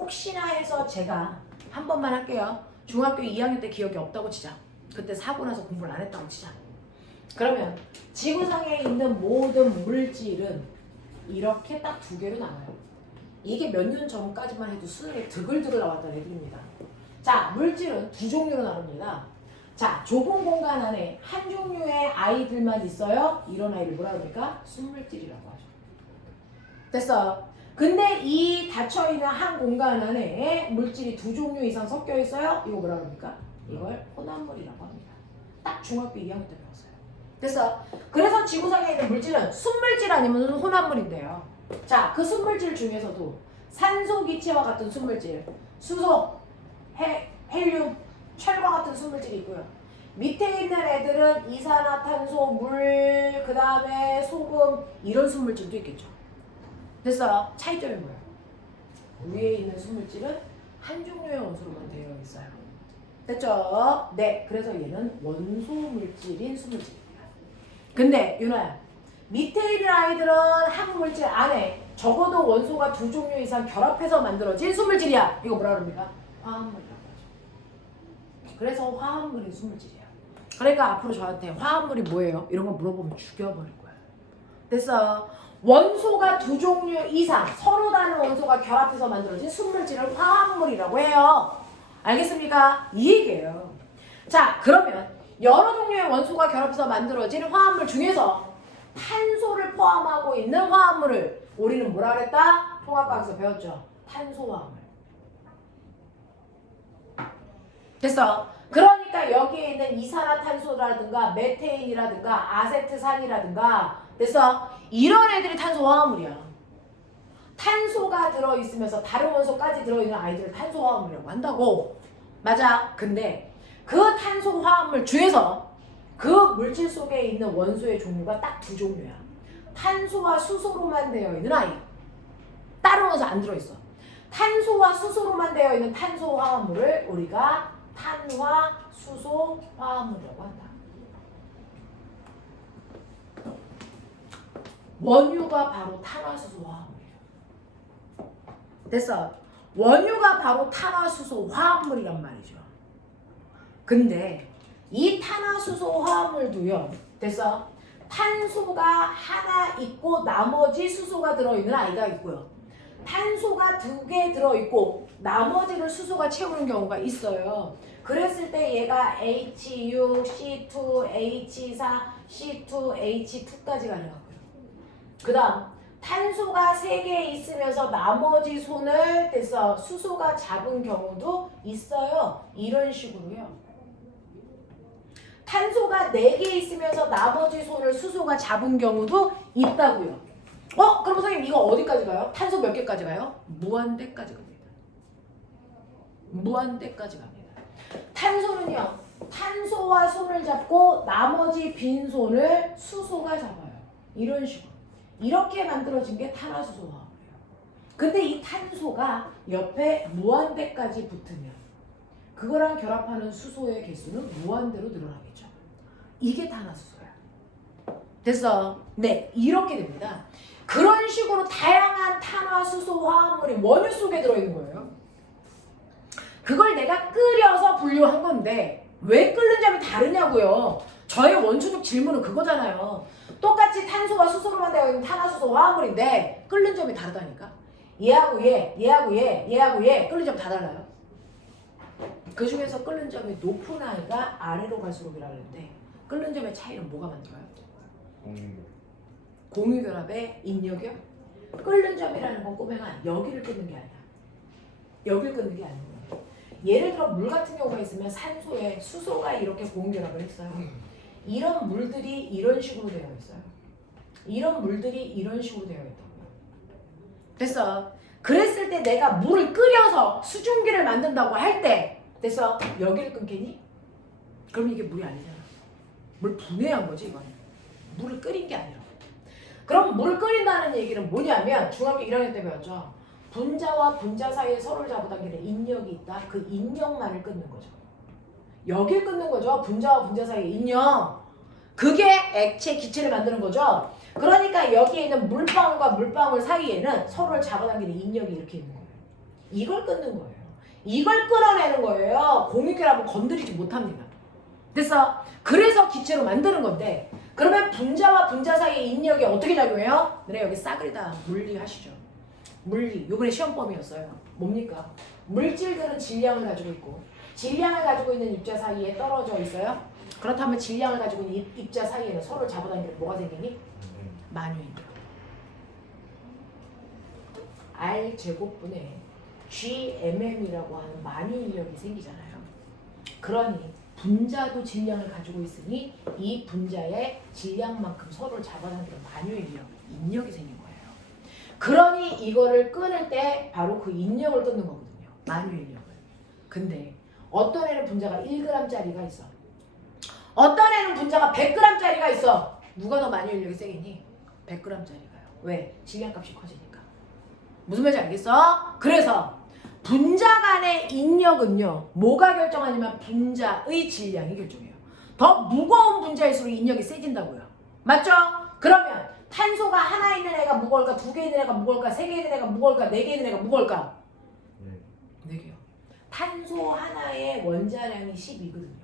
혹시나 해서 제가 한 번만 할게요. 중학교 2학년 때 기억이 없다고 치자. 그때 사고 나서 공부를 안 했다고 치자. 그러면 지구상에 있는 모든 물질은 이렇게 딱 두 개로 나와요. 이게 몇 년 전까지만 해도 수능에 드글드글 나왔던 애들입니다. 자, 물질은 두 종류로 나눕니다. 자, 좁은 공간 안에 한 종류의 아이들만 있어요. 이런 아이를 뭐라 그럽니까? 순물질이라고 하죠. 됐어. 근데 이 닫혀있는 한 공간 안에 물질이 두 종류 이상 섞여 있어요. 이거 뭐라 그럽니까? 이걸 혼합물이라고 합니다. 딱 중학교 2학년 때 배웠어요. 됐어. 그래서 지구상에 있는 물질은 순물질 아니면 혼합물인데요. 자, 그 순물질 중에서도 산소 기체와 같은 순물질, 수소, 헬륨, 철과 같은 순물질이 있고요. 밑에 있는 애들은 이산화탄소, 물, 그 다음에 소금, 이런 순물질도 있겠죠. 됐어요. 차이점이 뭐예요? 위에 있는 순물질은 한 종류의 원소로만 되어 있어요. 됐죠? 네, 그래서 얘는 원소 물질인 순물질입니다. 근데 윤아야, 밑에 있는 아이들은 한 물질 안에 적어도 원소가 두 종류 이상 결합해서 만들어진 순물질이야. 이거 뭐라 그럽니까? 화합물이라고 하죠. 그래서 화합물이 순물질이야. 그러니까 앞으로 저한테 화합물이 뭐예요? 이런 거 물어보면 죽여버릴 거야. 됐어. 원소가 두 종류 이상 서로 다른 원소가 결합해서 만들어진 순물질을 화합물이라고 해요. 알겠습니까? 이 얘기예요. 자, 그러면 여러 종류의 원소가 결합해서 만들어진 화합물 중에서 탄소를 포함하고 있는 화합물을 우리는 뭐라 그랬다? 통합과학에서 배웠죠. 탄소화합물. 됐어. 그러니까 여기에 있는 이산화탄소라든가 메테인이라든가 아세트산이라든가, 됐어? 이런 애들이 탄소화합물이야. 탄소가 들어있으면서 다른 원소까지 들어있는 아이들을 탄소화합물이라고 한다고. 맞아. 근데 그 탄소화합물 중에서 그 물질 속에 있는 원소의 종류가 딱 두 종류야. 탄소와 수소로만 되어 있는 아이. 다른 원소 안 들어있어. 탄소와 수소로만 되어 있는 탄소화합물을 우리가 탄화, 수소, 화합물이라고 한다. 원유가 바로 탄화수소 화합물이에요. 됐어. 원유가 바로 탄화수소 화합물이란 말이죠. 근데 이 탄화수소 화합물도요. 됐어. 탄소가 하나 있고 나머지 수소가 들어있는 아이가 있고요. 탄소가 두 개 들어있고 나머지를 수소가 채우는 경우가 있어요. 그랬을 때 얘가 HU, C2, H4, C2, H2까지 가능하고요. 그 다음 탄소가 3개 있으면서 나머지 손을 됐어 수소가 잡은 경우도 있어요. 이런 식으로요. 탄소가 4개 있으면서 나머지 손을 수소가 잡은 경우도 있다고요. 그럼 선생님 이거 어디까지 가요? 탄소 몇 개까지 가요? 무한대까지 갑니다. 무한대까지 갑니다. 탄소는요. 탄소와 손을 잡고 나머지 빈 손을 수소가 잡아요. 이런 식으로. 이렇게 만들어진 게 탄화수소화합물이에요. 근데 이 탄소가 옆에 무한대까지 붙으면 그거랑 결합하는 수소의 개수는 무한대로 늘어나겠죠. 이게 탄화수소야. 됐어? 네, 이렇게 됩니다. 그런 식으로 다양한 탄화수소 화합물이 원유 속에 들어있는 거예요. 그걸 내가 끓여서 분류한 건데 왜 끓는 점이 다르냐고요. 저의 원초적 질문은 그거잖아요. 똑같이 탄소와 수소로만 되어 있는 탄화수소 화합물인데 끓는 점이 다르다니까. 얘하고 얘, 얘하고 얘, 얘하고 얘 끓는 점 다 달라요. 그 중에서 끓는 점이 높은 아이가 아래로 갈수록이라고 하는데 끓는 점의 차이는 뭐가 만들어요? 공유결합의 인력이요? 끓는 점이라는 건 꼬맹아 여기를 끓는 게 아니야. 여기를 끓는 게 아니고 예를 들어 물 같은 경우가 있으면 산소에 수소가 이렇게 공유결합을 했어요. 이런 물들이 이런 식으로 되어 있어요. 이런 물들이 이런 식으로 되어 있다고요. 됐어. 그랬을 때 내가 물을 끓여서 수증기를 만든다고 할 때 됐어. 여기를 끊겠니? 그럼 이게 물이 아니잖아. 물 분해한 거지 이거는. 물을 끓인 게 아니라. 그럼 물을 끓인다는 얘기는 뭐냐면 중학교 1학년 때 배웠죠. 분자와 분자 사이에 서로를 잡아당기는 인력이 있다. 그 인력만을 끊는 거죠. 여길 끊는 거죠. 분자와 분자 사이의 인력. 그게 액체 기체를 만드는 거죠. 그러니까 여기에 있는 물방울과 물방울 사이에는 서로를 잡아당기는 인력이 이렇게 있는 거예요. 이걸 끊는 거예요. 이걸 끌어내는 거예요. 공유결합은 건드리지 못합니다. 됐어? 그래서 기체로 만드는 건데 그러면 분자와 분자 사이의 인력이 어떻게 작용해요? 네, 여기 싸그리다 물리 하시죠. 물리. 요번에 시험범위였어요. 뭡니까? 물질들은 질량을 가지고 있고 질량을 가지고 있는 입자 사이에 떨어져 있어요. 그렇다면 질량을 가지고 있는 입자 사이에는 서로를 잡아당기는 뭐가 생기니? 만유인력. R 제곱분의 GMM이라고 하는 만유인력이 생기잖아요. 그러니 분자도 질량을 가지고 있으니 이 분자의 질량만큼 서로를 잡아당기는 만유인력, 인력이 생긴 거예요. 그러니 이거를 끊을 때 바로 그 인력을 끊는 거거든요. 만유인력을. 근데 어떤 애는 분자가 1g짜리가 있어. 어떤 애는 분자가 100g짜리가 있어. 누가 더 만유인력이 세겠니? 100g짜리가요. 왜? 질량값이 커지니까. 무슨 말인지 알겠어? 그래서 분자 간의 인력은요. 뭐가 결정하냐면 분자의 질량이 결정해요. 더 무거운 분자일수록 인력이 세진다고요. 맞죠? 그러면 탄소가 하나 있는 애가 무거울까? 두 개 있는 애가 무거울까? 세 개 있는 애가 무거울까? 네 개 있는 애가 무거울까? 네 개요. 탄소 하나의 원자량이 10이거든요.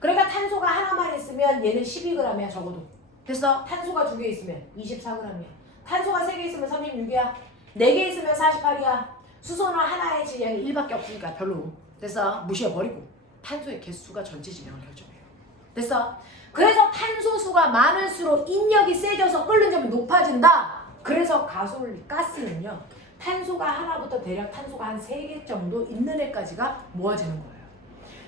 그러니까 탄소가 하나만 있으면 얘는 12g이야 적어도. 됐어? 탄소가 두 개 있으면 24g이야. 탄소가 세 개 있으면 36이야. 네 개 있으면 48이야. 수소는 하나의 질량이 1밖에 없으니까 별로. 됐어? 무시해버리고 탄소의 개수가 전체 질량을 결정해요. 됐어? 그래서 탄소수가 많을수록 인력이 세져서 끓는 점이 높아진다. 그래서 가스는요. 탄소가 하나부터 대략 탄소가 한 3개 정도 있는 애까지가 모아지는 거예요.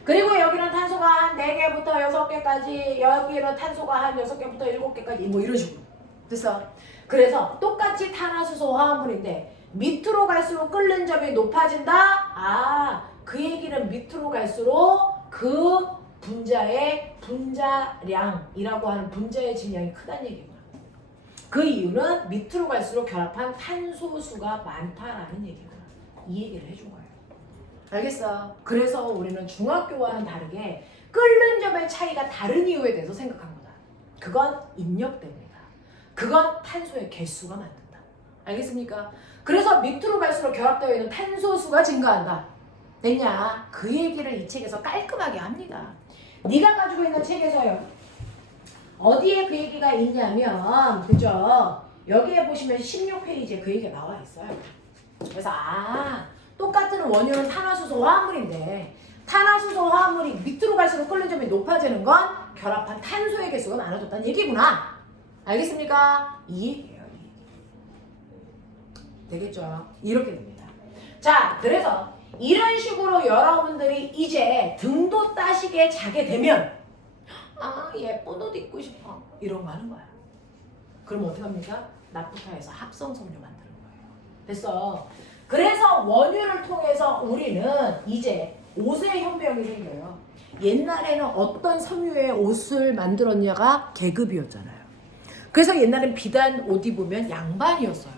그리고 여기는 탄소가 한 4개부터 6개까지, 여기는 탄소가 한 6개부터 7개까지 뭐 이런 식으로. 됐어? 그래서 똑같이 탄화수소 화합물인데 밑으로 갈수록 끓는 점이 높아진다? 그 얘기는 밑으로 갈수록 그 분자의 분자량이라고 하는 분자의 질량이 크다는 얘기구나. 그 이유는 밑으로 갈수록 결합한 탄소수가 많다라는 얘기구나. 이 얘기를 해준 거예요. 알겠어? 그래서 우리는 중학교와는 다르게 끓는 점의 차이가 다른 이유에 대해서 생각한 거다. 그건 인력 때문이다. 그건 탄소의 개수가 만든다. 알겠습니까? 그래서 밑으로 갈수록 결합되어 있는 탄소수가 증가한다. 됐냐? 그 얘기를 이 책에서 깔끔하게 합니다. 네가 가지고 있는 책에서요. 어디에 그 얘기가 있냐면 그죠? 여기에 보시면 16페이지에 그 얘기가 나와 있어요. 그래서 똑같은 원료는 탄화수소 화합물인데 탄화수소 화합물이 밑으로 갈수록 끓는 점이 높아지는 건 결합한 탄소의 개수가 많아졌다는 얘기구나. 알겠습니까? 이 얘기예요. 이 얘기. 되겠죠? 이렇게 됩니다. 자, 그래서 이런 식으로 여러분들이 이제 등도 따시게 자게 되면 예쁜 옷 입고 싶어 이런 거 하는 거야. 그럼 어떻게 합니까? 나프타에서 합성섬유 만드는 거예요. 됐어. 그래서 원유를 통해서 우리는 이제 옷의 혁명이 생겨요. 옛날에는 어떤 섬유의 옷을 만들었냐가 계급이었잖아요. 그래서 옛날엔 비단 옷 입으면 양반이었어요.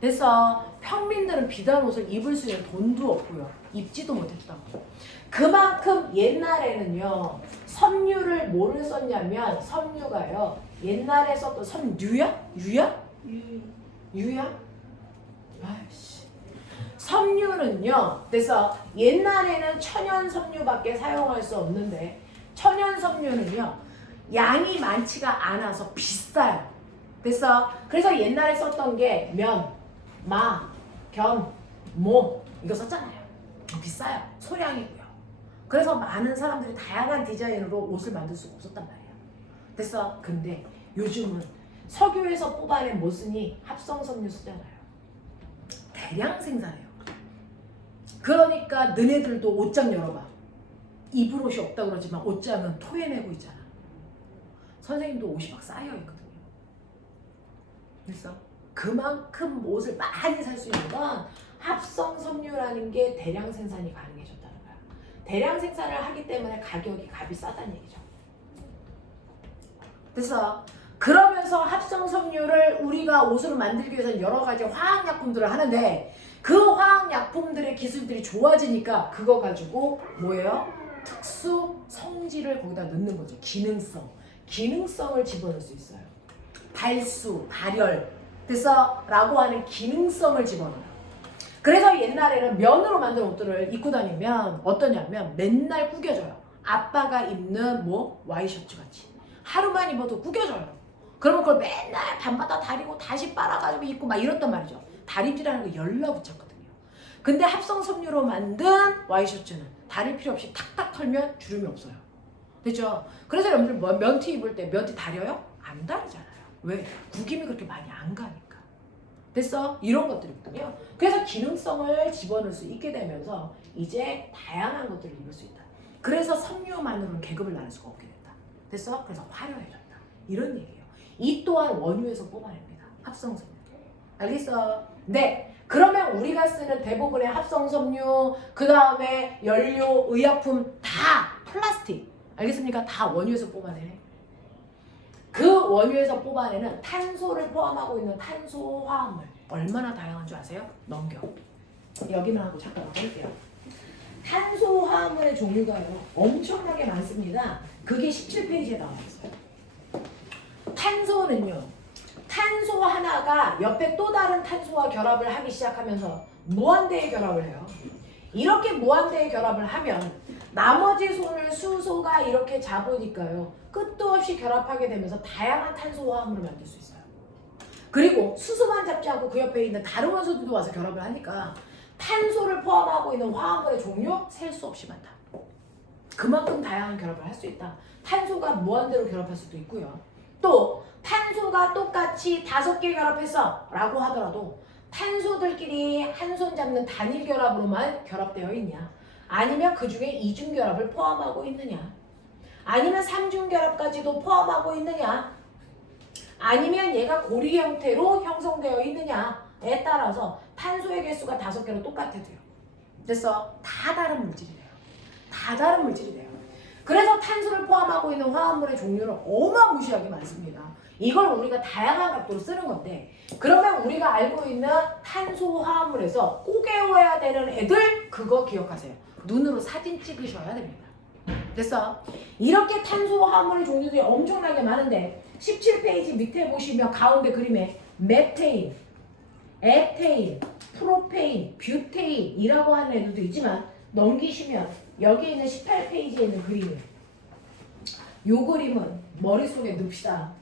그래서 평민들은 비단 옷을 입을 수 있는 돈도 없고요. 입지도 못했다고. 그만큼 옛날에는요. 섬유를 뭐를 썼냐면 섬유가요. 옛날에 썼던 섬유야? 유야? 아이씨. 섬유는요. 그래서 옛날에는 천연 섬유밖에 사용할 수 없는데 천연 섬유는요. 양이 많지가 않아서 비싸요. 그래서 옛날에 썼던 게 면, 마, 견, 모 이거 썼잖아요. 비싸요. 소량이고요. 그래서 많은 사람들이 다양한 디자인으로 옷을 만들 수가 없었단 말이에요. 근데 요즘은 석유에서 뽑아낸 뭐 쓰니? 합성섬유 쓰잖아요. 대량 생산해요. 그러니까 너네들도 옷장 열어봐. 입을 옷이 없다고 그러지만 옷장은 토해내고 있잖아. 선생님도 옷이 막 쌓여있거든요. 그래서 그만큼 옷을 많이 살 수 있는 건 합성섬유라는 게 대량 생산이 가능해졌다는 거야. 대량 생산을 하기 때문에 값이 싸다는 얘기죠. 그래서 그러면서 합성섬유를 우리가 옷을 만들기 위해서 여러 가지 화학약품들을 하는데 그 화학약품들의 기술들이 좋아지니까 그거 가지고 뭐예요? 특수 성질을 거기다 넣는 거죠. 기능성을 집어넣을 수 있어요. 발수, 발열, 그래서 라고 하는 기능성을 집어넣어요. 그래서 옛날에는 면으로 만든 옷들을 입고 다니면 어떠냐면 맨날 구겨져요. 아빠가 입는 뭐 와이셔츠 같이 하루만 입어도 구겨져요. 그러면 그걸 맨날 밤마다 다리고 다시 빨아가지고 입고 막 이랬단 말이죠. 다림질하는 거 열나붙였거든요. 근데 합성섬유로 만든 와이셔츠는 다릴 필요 없이 탁탁 털면 주름이 없어요. 됐죠? 그래서 여러분들 뭐 면티 입을 때 면티 다려요? 안 다르잖아요. 왜? 구김이 그렇게 많이 안 가니까. 됐어? 이런 것들이거든요. 그래서 기능성을 집어넣을 수 있게 되면서 이제 다양한 것들을 입을 수 있다. 그래서 섬유만으로는 계급을 나눌 수가 없게 됐다. 됐어? 그래서 화려해졌다. 이런 얘기예요. 이 또한 원유에서 뽑아냅니다. 합성섬유. 알겠어? 네. 그러면 우리가 쓰는 대부분의 합성섬유, 그 다음에 연료, 의약품 다 플라스틱. 알겠습니까? 다 원유에서 뽑아내네. 그 원유에서 뽑아내는 탄소를 포함하고 있는 탄소화합물 얼마나 다양한 줄 아세요? 넘겨. 여기만 하고 잠깐 볼게요. 탄소화합물의 종류가요 엄청나게 많습니다. 그게 17페이지에 나와 있어요. 탄소는요, 탄소 하나가 옆에 또 다른 탄소와 결합을 하기 시작하면서 무한대의 결합을 해요. 이렇게 무한대의 결합을 하면 나머지 손을 수소가 이렇게 잡으니까요, 끝도 없이 결합하게 되면서 다양한 탄소 화합물을 만들 수 있어요. 그리고 수소만 잡지 않고 그 옆에 있는 다른 원소들도 와서 결합을 하니까 탄소를 포함하고 있는 화합물의 종류 셀 수 없이 많다. 그만큼 다양한 결합을 할 수 있다. 탄소가 무한대로 결합할 수도 있고요. 또 탄소가 똑같이 5개 결합했어 라고 하더라도 탄소들끼리 한 손 잡는 단일 결합으로만 결합되어 있냐, 아니면 그 중에 이중 결합을 포함하고 있느냐, 아니면 삼중 결합까지도 포함하고 있느냐, 아니면 얘가 고리 형태로 형성되어 있느냐에 따라서 탄소의 개수가 5개로 똑같아도요. 됐어? 다 다른 물질이래요. 다 다른 물질이래요. 그래서 탄소를 포함하고 있는 화합물의 종류는 어마무시하게 많습니다. 이걸 우리가 다양한 각도로 쓰는 건데, 그러면 우리가 알고 있는 탄소 화합물에서 꼭 외워야 되는 애들, 그거 기억하세요. 눈으로 사진 찍으셔야 됩니다. 됐어? 이렇게 탄소 화합물의 종류들이 엄청나게 많은데 17페이지 밑에 보시면 가운데 그림에 메테인, 에테인, 프로페인, 뷰테인이라고 하는 애들도 있지만 넘기시면 여기 있는 18페이지에 있는 그림이에요. 요 그림은 머릿속에 넣읍시다.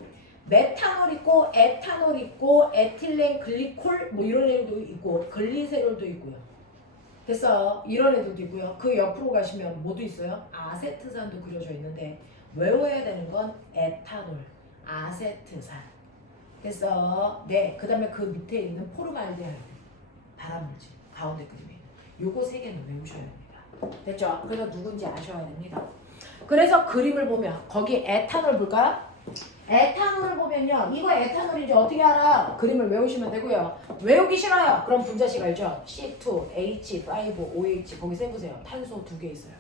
메탄올 있고 에탄올 있고 에틸렌 글리콜 뭐 이런 애들도 있고 글리세롤도 있고요. 됐어? 이런 애들도 있고요. 그 옆으로 가시면 뭐도 있어요? 아세트산도 그려져 있는데 외워야 되는 건 에탄올, 아세트산. 됐어? 네. 그 다음에 그 밑에 있는 포르말데하이드, 발암물질 가운데 그림에 요거 3개는 외우셔야 됩니다. 됐죠? 그래서 누군지 아셔야 됩니다. 그래서 그림을 보면 거기 에탄올 볼까요? 에탄올을 보면요, 이거 에탄올인지 어떻게 알아? 그림을 외우시면 되고요. 외우기 싫어요. 그럼 분자식 알죠? C2H5OH 거기 세보세요. 탄소 2개 있어요.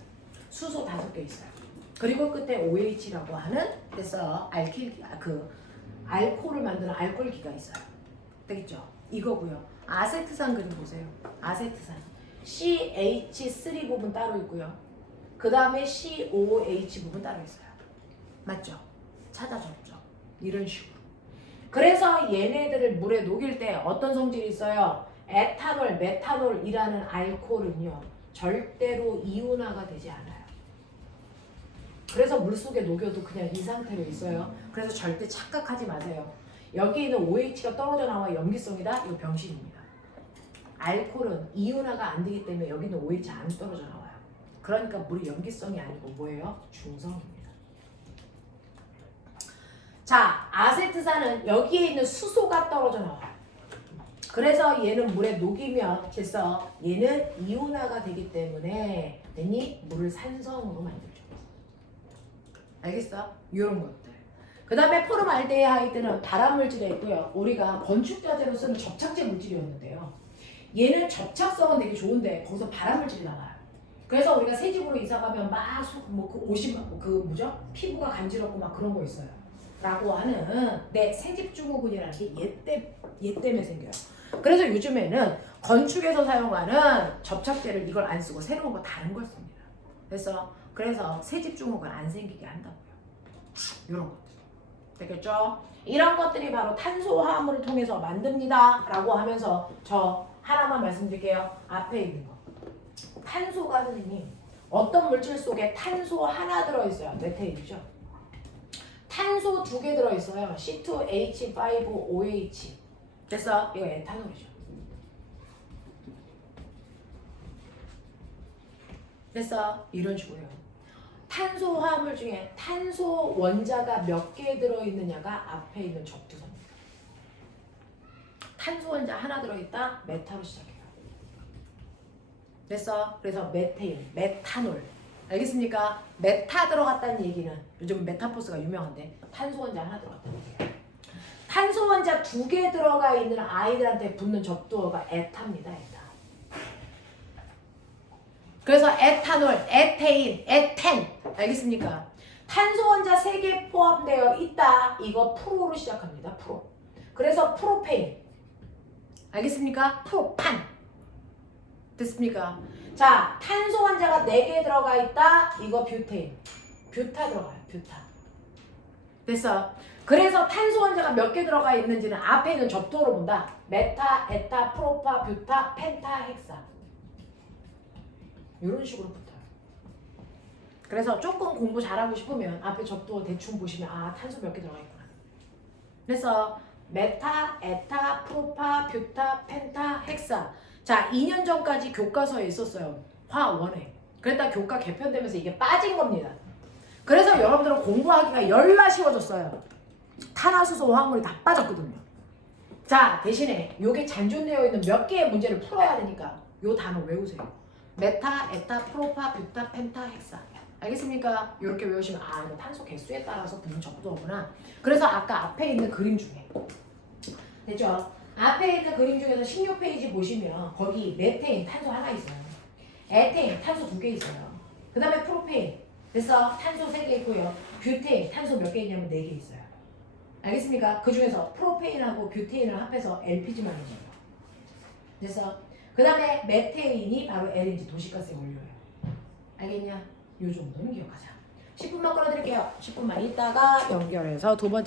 수소 5개 있어요. 그리고 끝에 OH라고 하는 그래서 알코올을 만드는 알코올기가 있어요. 되겠죠? 이거고요. 아세트산 그림 보세요. 아세트산 CH3 부분 따로 있고요. 그 다음에 COH 부분 따로 있어요. 맞죠? 찾아줬죠. 이런 식으로. 그래서 얘네들을 물에 녹일 때 어떤 성질이 있어요? 에탄올, 메탄올이라는 알코올은요, 절대로 이온화가 되지 않아요. 그래서 물속에 녹여도 그냥 이 상태로 있어요. 그래서 절대 착각하지 마세요. 여기 있는 OH가 떨어져 나와 염기성이다? 이거 병신입니다. 알코올은 이온화가 안 되기 때문에 여기 있는 OH 안 떨어져 나와요. 그러니까 물이 염기성이 아니고 뭐예요? 중성입니다. 자, 아세트산은 여기에 있는 수소가 떨어져 나와요. 그래서 얘는 물에 녹이면 됐어. 얘는 이온화가 되기 때문에 됐니? 물을 산성으로 만들죠. 알겠어? 이런 것들. 그 다음에 포름알데하이드는 발암물질에 있고요. 우리가 건축자재로 쓰는 접착제 물질이었는데요. 얘는 접착성은 되게 좋은데 거기서 발암물질이 나와요. 그래서 우리가 새 집으로 이사 가면 막그 옷이 그 뭐죠? 피부가 간지럽고 막 그런 거 있어요. 라고 하는 새집 증후군이라는 게 얘 때문에 생겨요. 그래서 요즘에는 건축에서 사용하는 접착제를 이걸 안 쓰고 새로운 거 다른 걸 씁니다. 그래서 새집 증후군 안 생기게 한다고요. 이런 것들. 되겠죠? 이런 것들이 바로 탄소화합물을 통해서 만듭니다. 라고 하면서 저 하나만 말씀드릴게요. 앞에 있는 거. 탄소가 선생님 어떤 물질 속에 탄소 하나 들어있어요? 메테인이죠. 탄소 2개 들어있어요. C2H5OH. 됐어? 이거 에탄올이죠. 됐어? 이런 식으로요. 탄소 화합물 중에 탄소 원자가 몇 개 들어있느냐가 앞에 있는 적두선입니다. 탄소 원자 하나 들어있다? 메타로 시작해요. 됐어? 그래서 메테인, 메탄올. 알겠습니까? 메타 들어갔다는 얘기는 요즘 메타포스가 유명한데 탄소 원자 하나 들어갔다는 얘기예요. 탄소 원자 2개 들어가 있는 아이들한테 붙는 적두어가 에타입니다. 에타. 그래서 에탄올, 에테인, 에텐. 알겠습니까? 탄소 원자 3개 포함되어 있다. 이거 프로로 시작합니다. 프로. 그래서 프로페인. 알겠습니까? 프로판. 됐습니까? 자, 탄소 원자가 4개 들어가 있다. 이거 뷰테인. 뷰타 들어가요. 뷰타. 됐어. 그래서 탄소 원자가 몇 개 들어가 있는지는 앞에 있는 접두어로 본다. 메타, 에타, 프로파, 뷰타, 펜타, 헥사. 이런 식으로 붙어요. 그래서 조금 공부 잘하고 싶으면 앞에 접두어 대충 보시면 아, 탄소 몇 개 들어가 있구나. 그래서 메타, 에타, 프로파, 뷰타, 펜타, 헥사. 자, 2년 전까지 교과서에 있었어요. 화1에. 그랬다 교과 개편되면서 이게 빠진 겁니다. 그래서 여러분들은 공부하기가 열나 쉬워졌어요. 탄화수소 화합물이 다 빠졌거든요. 자, 대신에 요게 잔존되어 있는 몇 개의 문제를 풀어야 되니까 요 단어 외우세요. 메타, 에타, 프로파, 뷰타, 펜타, 헥사. 알겠습니까? 이렇게 외우시면 아, 이거 탄소 개수에 따라서 붙는 적두어구나. 그래서 아까 앞에 있는 그림 중에 됐죠? 앞에 있는 그림 중에서 16페이지 보시면 거기 메테인 탄소 하나 있어요. 에테인 탄소 2개 있어요. 그 다음에 프로페인 됐어? 탄소 3개 있고요. 뷰테인 탄소 몇 개 있냐면 4개 있어요. 알겠습니까? 그 중에서 프로페인하고 뷰테인을 합해서 LPG만 있는 거. 됐어? 그 다음에 메테인이 바로 LNG 도시가스의 원료예요. 알겠냐? 요 정도는 기억하자. 10분만 끌어드릴게요. 10분만 있다가 연결해서 두 번째